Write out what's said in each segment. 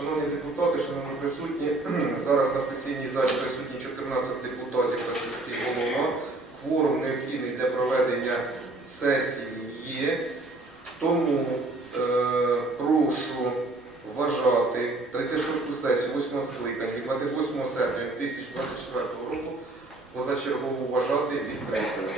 Шановні депутати, шановні присутні, зараз на сесійній залі присутні 14 депутатів та сільський голова. Кворум необхідний для проведення сесії є. Тому е, прошу вважати 36-ту сесію 8 скликання від 28 серпня 2024 року позачергово вважати відкритою.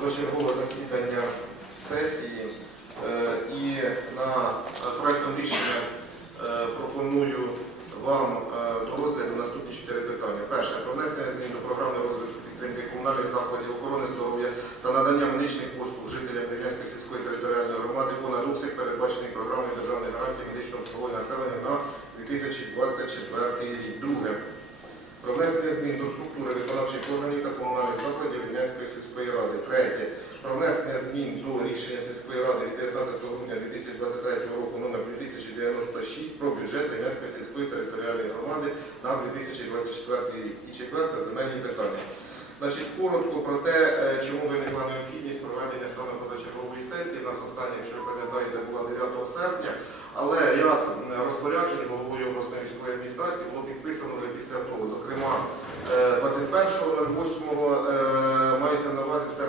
Позачергове засідання сесії е, і на проектом рішення е, пропоную вам е, до розгляду наступні чотири питання. Перше, про внесення змін до програми розвитку підтримки комунальних закладів охорони здоров'я та надання медичних послуг жителям Рівненської сільської територіальної громади понад обсяг передбачений програмою державних гарантій медичного обслуговування населення на 2024 рік. Друге, про внесення змін до структури виконавчих органів та комунальних закладів Рівненської сільської ради. Третє. Про внесення змін до рішення сільської ради від 19 грудня 2023 року номер 2096 про бюджет Рівненської сільської територіальної громади на 2024 рік. І четверте земельні питання. Значить, коротко про те, е, чому виникла необхідність проведення саме позачергової сесії. У нас остання, якщо ви пам'ятаєте, була 9 серпня, але ряд розпоряджень головою обласної військової адміністрації було підписано вже після того. Зокрема, е, 21.08 е, мається на увазі це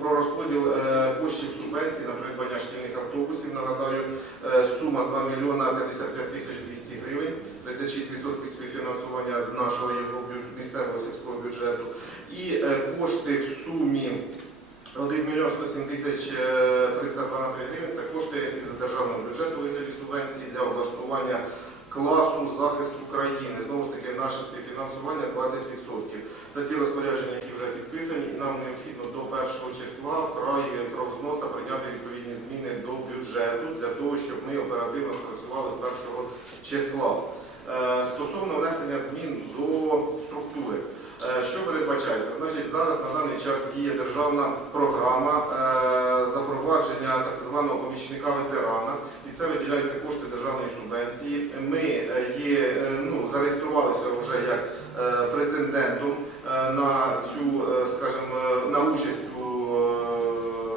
про розподіл е, коштів субвенцій на придбання шкільних автобусів. Нагадаю, е, сума 2 мільйона 55 тисяч 200 гривень, 36% співфінансування з нашого місцевого сільського бюджету. І е, кошти в сумі 1 мільйон 107 тисяч е, 312 гривень це кошти із державного бюджету вигляді субвенції для облаштування класу захисту країни. Знову ж таки, наше співфінансування 20%. Це ті розпорядження, які вже підписані, нам необхідно до 1 числа вкрай правозноса прийняти відповідні зміни до бюджету для того, щоб ми оперативно спрацювали з 1 числа. Е, Стосовно внесення змін до структури. Е, Що передбачається? Значить, зараз на даний час діє державна програма е, запровадження так званого помічника ветерана, і це виділяються кошти державної субвенції. Ми е, є, ну, зареєструвалися вже як претендентом на цю, скажімо, на участь у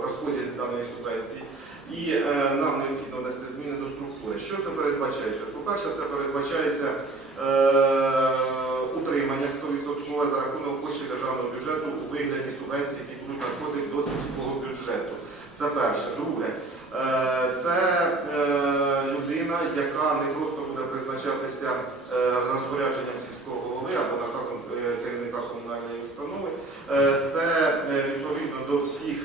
розподілі даної субвенції. І нам необхідно внести зміни до структури. Що це передбачається? По-перше, це передбачається державного бюджету у вигляді субвенцій, які будуть надходити до сільського бюджету. Це перше. Друге, е, це е, людина, яка не просто буде призначатися е, розпорядженням сільського голови або наказом керівника комунальної установи. Це відповідно до всіх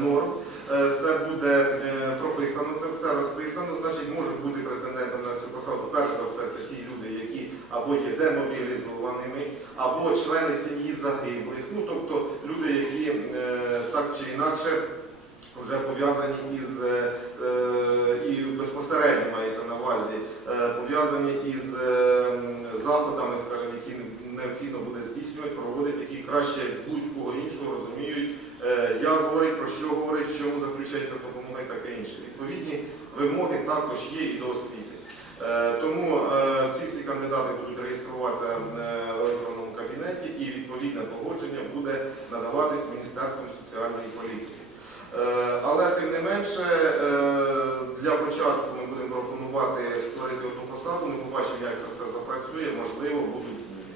норм. Це буде прописано, це все розписано, значить можуть бути претендентом на цю посаду. Перш за все, це ті люди, або є демобілізованими, або члени сім'ї загиблих. Ну, тобто люди, які е, так чи інакше вже пов'язані із е, е і безпосередньо мається на увазі, е, пов'язані із е, заходами, скажімо, які необхідно буде здійснювати, проводити, які краще будь-кого іншого розуміють. Е, я говорить про що говорить, в чому заключається допомога і таке інше. Відповідні вимоги також є і до освіти. Е, Тому е, ці всі кандидати будуть реєструватися е, в електронному кабінеті і відповідне погодження буде надаватись Міністерством соціальної політики. Але тим не менше, для початку ми будемо пропонувати створити одну посаду, ми побачимо, як це все запрацює, можливо, будуть зміни.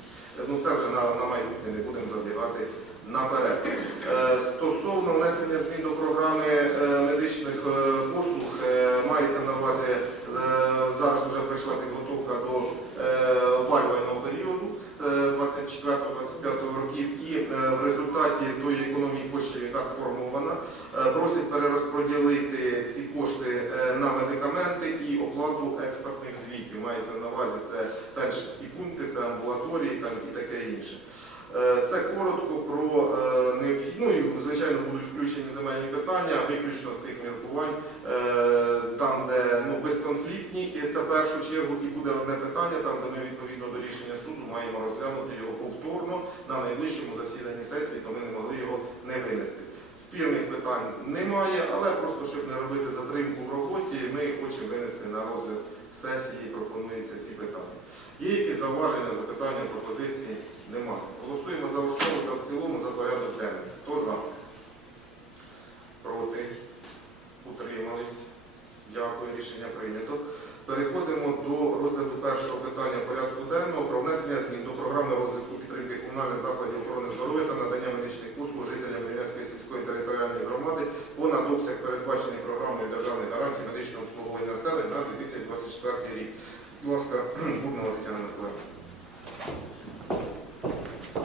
Ну це вже на, на майбутнє, не будемо забігати наперед. Стосовно внесення змін до програми медичних послуг, мається зараз підготовка до е, опалювального періоду е, 24-25 років, і е, в результаті тої економії коштів, яка сформована, просить перерозподілити ці кошти е, на медикаменти і оплату експертних звітів. Мається на увазі це фельдшерські пункти, це амбулаторії і таке інше. Е, Це коротко про е, необхідну, ну і звичайно будуть включені земельні питання, виключно з тих міркувань, е, там, де ну, безконфліктні, і це в першу чергу і буде одне питання, там, де ми відповідно до рішення суду маємо розглянути його повторно на найближчому засіданні сесії, то ми не могли його не винести. Спірних питань немає, але просто щоб не робити затримку в роботі, ми хочемо винести на розгляд сесії, пропонується ці питання. Є якісь зауваження, запитання, пропозиції? Немає. Голосуємо за основу та в цілому за порядок денний. Хто за? Проти? Утримались? Дякую, рішення прийнято. Переходимо до розгляду першого питання порядку денного про внесення змін до програми розвитку підтримки комунальних закладів охорони здоров'я та надання медичних послуг жителям Вінницької сільської територіальної громади понад обсяг передбачений програмою державних гарантій медичного обслуговування населення на 2024 рік. Будь ласка, Бурнова Тетяна Миколаївна.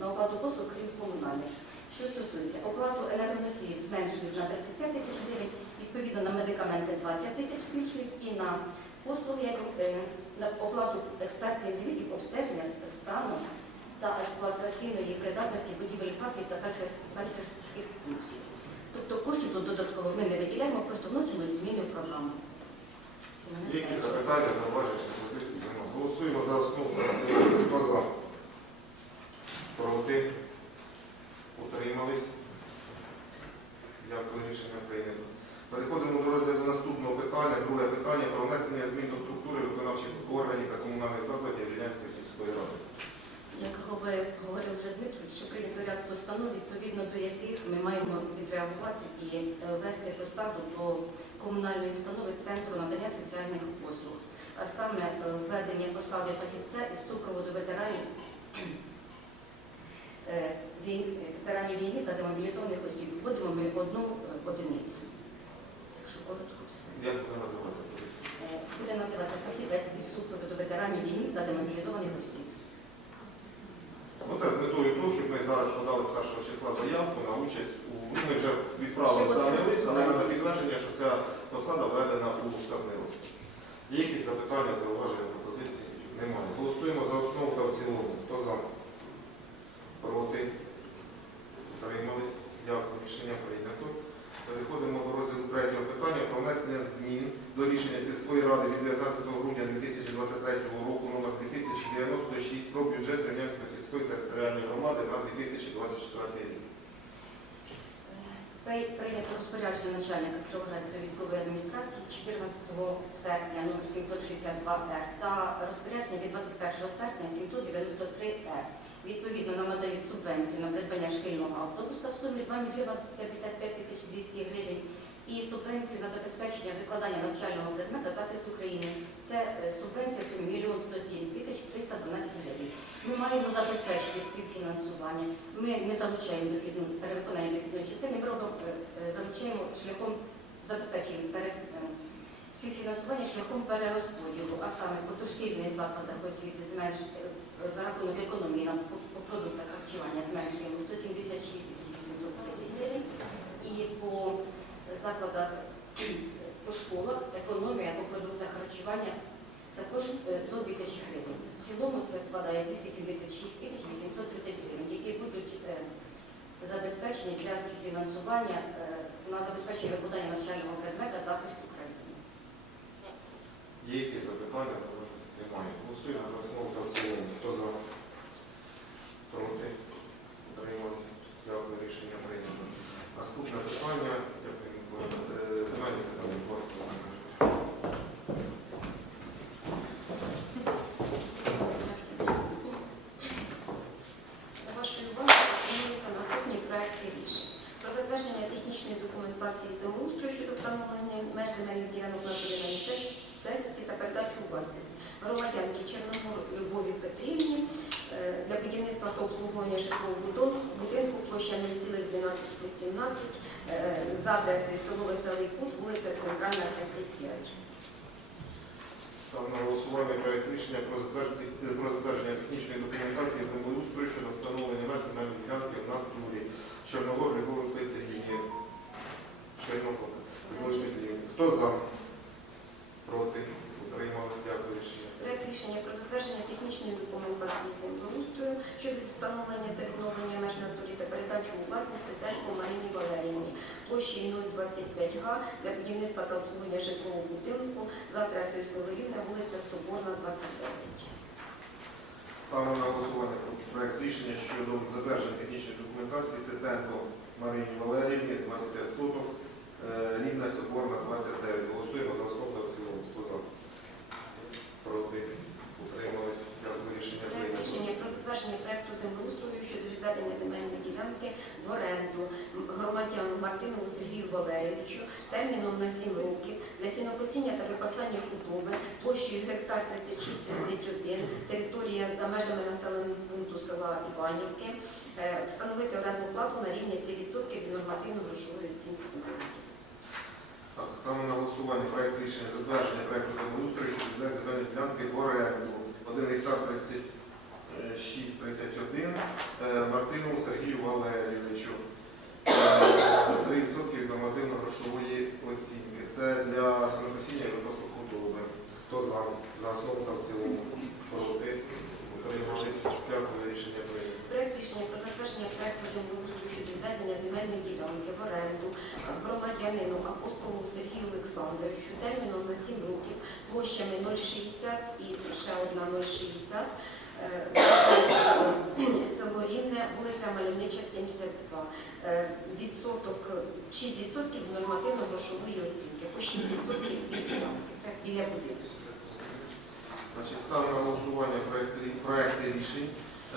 на оплату послуг, крім комунальних. Що стосується оплату енергоносіїв зменшують на 35 тисяч гривень, відповідно на медикаменти 20 тисяч збільшують і на послуги, е, на оплату експертних звітів обстеження стану та експлуатаційної придатності будівель фактів та фельдшер- фельдшерських пунктів. Тобто коштів додатково ми не виділяємо, просто вносимо зміни в програму. Які запитання, зауваження, пропозиції? Голосуємо за основу. Хто за? Проти? Утримались? Дякую, рішення прийнято. Переходимо до розгляду наступного питання. Друге питання про внесення змін до структури виконавчих органів та комунальних закладів Вільнянської сільської ради. Як говорив, вже Дмитрович, що прийнято ряд постанов, відповідно до яких ми маємо відреагувати і е, ввести посаду до комунальної установи Центру надання соціальних послуг. А саме е, введення посади фахівця із супроводу ветеранів ветеранів війни та демобілізованих осіб. Вводимо ми одну е, одиницю. Якщо коротко все. Як буде називатися? Е, Буде називати фахівець із супроводу ветеранів війни та демобілізованих осіб. Це з метою того, щоб ми зараз подали з першого числа заявку на участь у ну, ми вже відправили даний лист, але на підтвердження, що ця посада введена у штатний розпис. Є якісь запитання, зауваження, пропозиції? Немає. Голосуємо за основу та в цілому. Хто за? Проти? Утримались? Дякую. Рішення прийнято. Переходимо до розгляду третього питання про внесення змін до рішення сільської ради від 19 грудня 2023 року номер 2096 про бюджет Рівнянської сільської територіальної громади на 2024 рік. Прийнято розпорядження начальника Кіровоградської військової адміністрації 14 серпня номер 762 р та розпорядження від 21 серпня 793 р. Відповідно, нам надають субвенцію на придбання шкільного автобуса в сумі 2 мільйона 55 тисяч 200 гривень і субвенцію на забезпечення викладання навчального предмета захист України. Це е, субвенція в сумі 1 107 тисяч 312 гривень. Ми маємо забезпечити співфінансування. Ми не залучаємо дохідну перевиконання дохідної частини, ми робимо е, е, залучаємо шляхом забезпечуємо пере, співфінансування шляхом перерозподілу, а саме по дошкільних закладах освіти зменш е, за рахунок економії на по, продуктах харчування зменшуємо 176 830 гривень і по закладах по школах економія по продуктах харчування також е, 100 тисяч гривень. В цілому це складає 276 тисяч 830 гривень, які будуть е, забезпечені для співфінансування е, на забезпечення викладання навчального предмета захист України. Є запитання? Немає. Голосуємо за основу та в цілому. Хто за? Проти? Утримались? Дякую, рішення прийнято. Наступне питання. Дякую, Микола. Е, Земельні питання, будь ласка. До вашої уваги пропонується наступний проект рішень. Про затвердження технічної документації землеустрою щодо встановлення меж земельних ділянок на на місцевості та передачу у власність громадянки Чорногор Любові Петрівні е, для будівництва та обслуговування житлового будинку, площа 0,1218 е, за адресою село Веселий Кут, вулиця Центральна, 35. Ставлю на голосування проект рішення про затвердження технічної документації 025 га для будівництва та обслуговування житлового будинку за адресою село Рівне, вулиця Соборна, 29. Ставлю на голосування про проект рішення щодо затвердження технічної документації Ситенко Марині Валеріївні, 25 соток, е, Рівна Соборна, 29. Голосуємо за основу в цілому. Хто за? Проти? Утримались? Дякую, рішення прийнято. рішення про затвердження проекту землеустрою щодо відведення земельної ділянки в оренду Валерійовичу терміном на 7 років для сінокосіння та випасання худоби площею гектар 3631, територія за межами населеного пункту села Іванівки, е, встановити орендну плату на рівні 3% від нормативно-грошової оцінки земельної. Так, ставлю на голосування проект рішення затвердження проекту землеустрою щодо відведення земельної ділянки в оренду. 1 гектар 36, 31, е, Мартинову Сергію Валерійовичу. Е, 3% від нормативно-грошової оцінки. Це для самопосіння і випасу худоби. Хто за? За основу та в цілому. Проти? Утримались? Дякую, рішення прийнято. Проект рішення про затвердження проекту землеустрою щодо відведення земельної ділянки в оренду громадянину апостолу Сергію Олександровичу терміном на 7 років площами 060 і ще одна 060 е, за адресою село Рівне, вулиця Мальовнича, 72. Е, Відсоток 6% нормативно-грошової оцінки, по 6% від. Це біля будинку. Значить, ставлю на голосування проекти рішень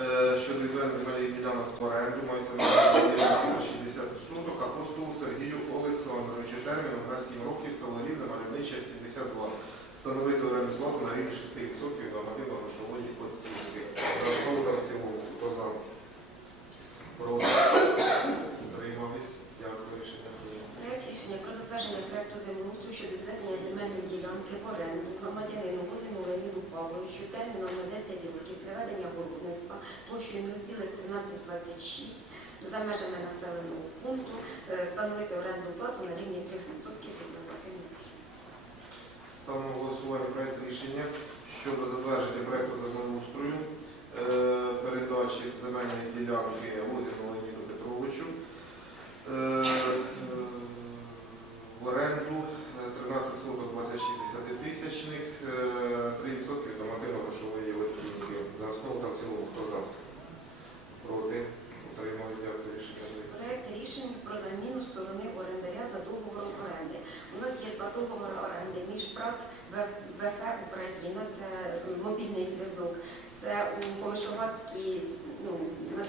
е, щодо відведення земельних ділянок в оренду. Мається на увазі 60 суток апостолу Сергію Олександровичу терміном на 7 років село Рівне, Мальовнича, 72. Встановити на рівні 6% від нормативно-грошової оцінки. За основу та в цілому. Хто за? Проти? Утримались? Дякую, рішення прийнято. Рішення про затвердження проекту землеустрою щодо відведення земельної ділянки в оренду громадянину Возіну Леоніду Павловичу терміном на 10 років для ведення городництва площею 0,1326 за межами населеного пункту, е, встановити оренду плату на рівні 3% від нормативних грошей. Ставимо голосування проект рішення щодо затвердження проекту землеустрою е, передачі земельної ділянки Лозіну Леоніду Петровичу е, е, в оренду е, 13 соток 26 десятитисячних, е, 3% від нормативно-грошової оцінки. За основу та в цілому. Хто за? Проти? Утримались? Дякую. Рішення прийнято. Проект рішень про заміну сторони орендаря за договором оренди. У нас є два договори оренди між ПРАТ ВФ Україна, це мобільний зв'язок. Це у Комишовацькій ну, на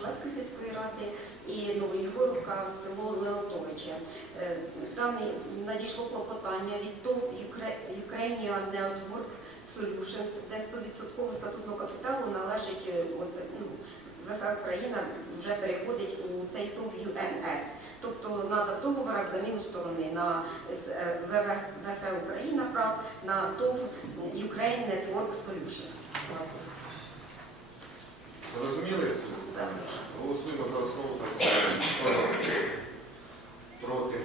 території сільської ради і Новоєгоровка, село Леотовиче. Е, надійшло клопотання від ТОВ Ukrainian Network Solutions, де 100% статутного капіталу належить е, оце, ну, ВФ Україна вже переходить у цей ТОВ ЮНС. Тобто в договорах заміну сторони на е, ВФ Україна прав на ТОВ Ukraine Network Solutions. Зрозуміли? Голосуємо за основу та? Проти?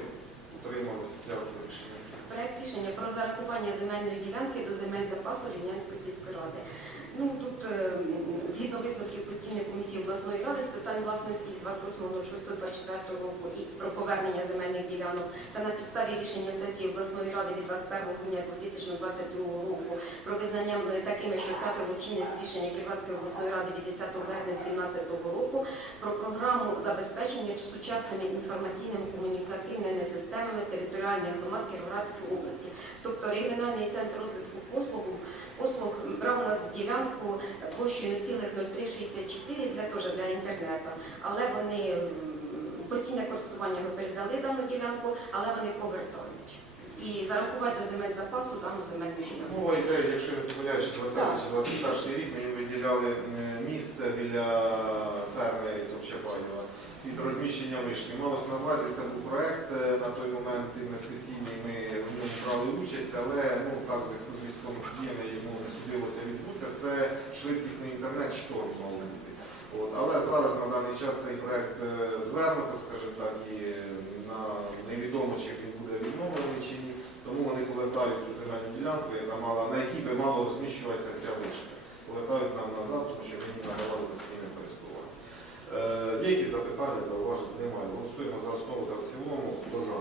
утрималися. Дякую. Рішення. Проект рішення про зарахування земельної ділянки до земель запасу Рівнянської сільської ради. Ну тут е, згідно висновків постійної комісії обласної ради з питань власності від 28.06.24 року і про повернення земельних ділянок та на підставі рішення сесії обласної ради від 21 грудня 2022 року про визнання е, такими, що втратило чинність рішення Кіровоградської обласної ради від 10 вересня 2017 року про програму забезпечення сучасними інформаційними комунікативними системами територіальних громад Кіровоградської області. Тобто регіональний центр розвитку послуг, послуг брав у нас ділянку площею 0,0364 для теж для інтернету, але вони постійне користування ми передали дану ділянку, але вони повертають. І зарахувати земель запасу дану земельну ділянку. Мова йде, якщо я не помиляюсь, 20 чи 21 рік ми виділяли місце біля ферми Товчапаєва під розміщення вишки. Малося на увазі, це був проект е, на той момент інвестиційний, ми в ньому брали участь, але ну так, з військовими діями йому не судилося відбутися. Це швидкісний інтернет шторм мав бути. От. Але зараз на даний час цей проект е, звернуто, скажімо так, і на невідомо, чи він буде відновлений чи ні. Тому вони повертають цю земельну ділянку, яка мала, на якій би мало розміщуватися ця вишка. Повертають нам назад, тому що їм надавали. Е, є якісь запитання, зауважень? Немає. Голосуємо за основу та в цілому. Хто за?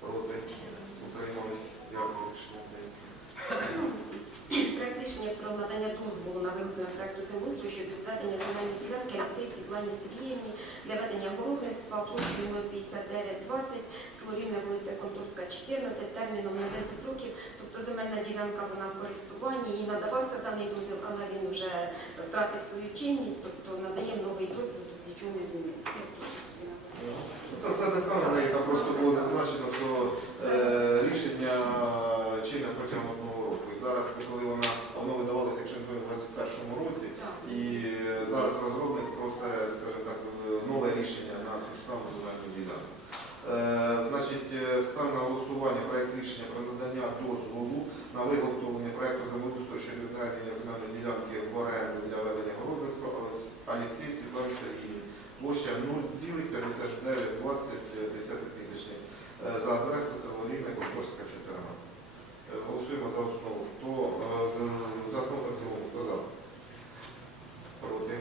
Проти? Утримались? Дякую. Проект рішення про надання дозволу на виготовлення проекту землеустрою щодо відведення земельної ділянки Алексей Світлані Сергіївні для ведення городництва площею 05920, Слорівна вулиця Конторська, 14, терміном на 10 років. Тобто земельна ділянка вона в користуванні, їй надавався даний дозвіл, але він вже втратив свою чинність, тобто надаємо новий дозвіл, тут нічого не зміниться. Це все те саме, там просто було зазначено, що е, рішення чинне протягом одного року. І зараз, коли воно видавалося, якщо не помиляюсь, в 2021 році, і зараз розробник просить, скажімо так, нове рішення на цю ж саму земельну ділянку. Е, значить, е, ставлю на голосування проект рішення про надання дозволу на виготовлення проекту землеустрою щодо відведення земельної ділянки в оренду для ведення городництва Олексій Світлані Сергіївні. Площа 0,5920 тисячних за адресою село Рівне, Кокорська, 14. Е, Голосуємо за основу. Хто е, за основу та в цілому? Хто за? Проти?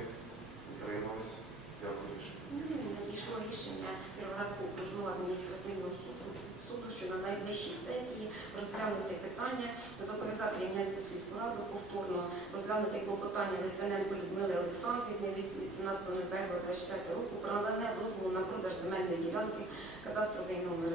Утримались? Дякую. рішення. Ну, Надійшло рішення Кіровоградського окружного адміністративного суду, суду, що на найближчій сесії розглянути питання, зобов'язати Рівнянську сільську раду повторно розглянути клопотання Литвиненко Людмили Олександрівни від 18.01.24 року про надання дозволу на продаж земельної ділянки кадастровий номер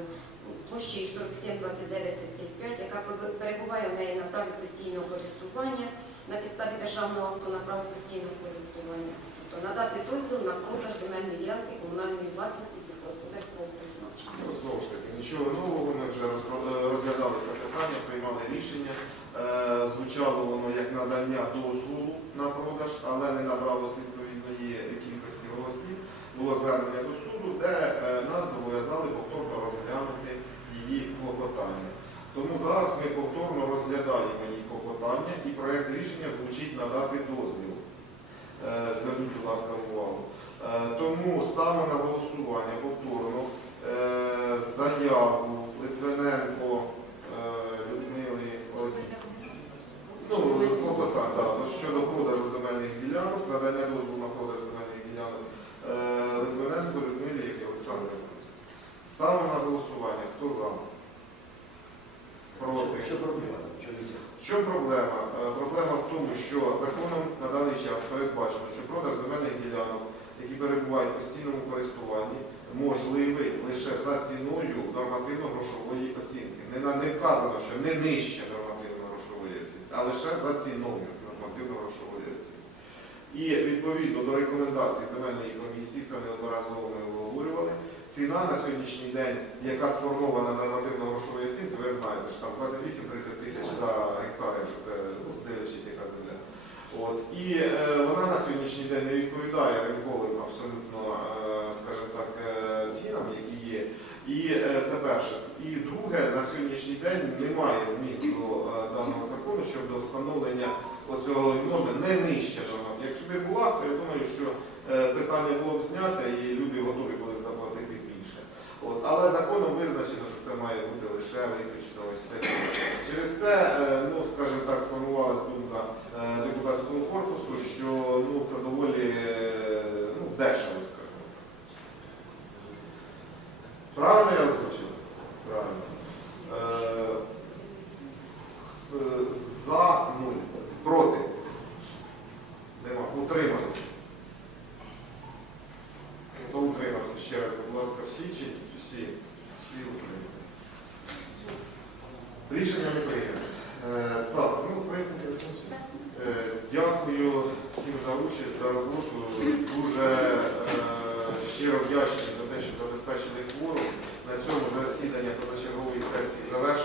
площею 472935, яка перебуває в неї на праві постійного користування на підставі державного акту на право постійного користування. Тобто надати дозвіл на продаж земельної ділянки комунальної власності сільськогосподарського призначення. Знову ж таки, нічого нового, ми вже е, розглядали це питання, приймали рішення. Звучало воно як надання дозволу на продаж, але не набралося відповідної кількості голосів. Було звернення до суду, де е, нас зобов'язали повторно розглянути її клопотання. Тому зараз ми повторно розглядаємо її клопотання і проект рішення звучить надати дозвіл. Е, Зверніть, будь ласка, увагу. Е, Тому ставимо на голосування повторно заяву Литвиненко е, Людмили Олексіївни. Ну, клопотання, да, ну, щодо продажу земельних ділянок, надання дозволу на продаж земельних ділянок е, Литвиненко Людмилі Олександрівні. Ставимо на голосування. Хто за? Проти? Що проблема? Так? В проблема? Е, Проблема в тому, що законом на даний час передбачено, що продаж земельних ділянок, які перебувають в постійному користуванні, можливий лише за ціною нормативно-грошової оцінки. Не, не вказано, що не нижче а лише за ціною нормативно-грошової оцінки. І відповідно до рекомендацій земельної комісії, це неодноразово ми обговорювали. Ціна на сьогоднішній день, яка сформована нормативно-грошової оцінки, ви знаєте, що там 28-30 тисяч за гектар, якщо це дивлячись, яка земля. От. І е, вона на сьогоднішній день не відповідає ринковим абсолютно, е, скажімо так, е, цінам, які є. І е, це перше. І друге, на сьогоднішній день немає змін до е, даного закону щодо встановлення оцього норми не нижче. норма. Якщо б була, то я думаю, що е, питання було б знято і люди готові були б заплатити більше. От. Але законом визначено, що це має бути лише виключно ось це. Через це, е, ну, скажімо так, сформувалась думка е, депутатського корпусу, що ну, це доволі ну, дешево, скажімо. Правильно я озвучив? Правильно. Е, е, За нуль. Проти. Нема. Утрималися. Хто ще раз, будь ласка, всі чи всі? Всі України. Рішення не прийнято. Так, ну, в принципі. Е, Дякую всім за участь, за роботу. Дуже е, щиро вдячний за те, що забезпечили кворум. На цьому засідання позачергової сесії завершено.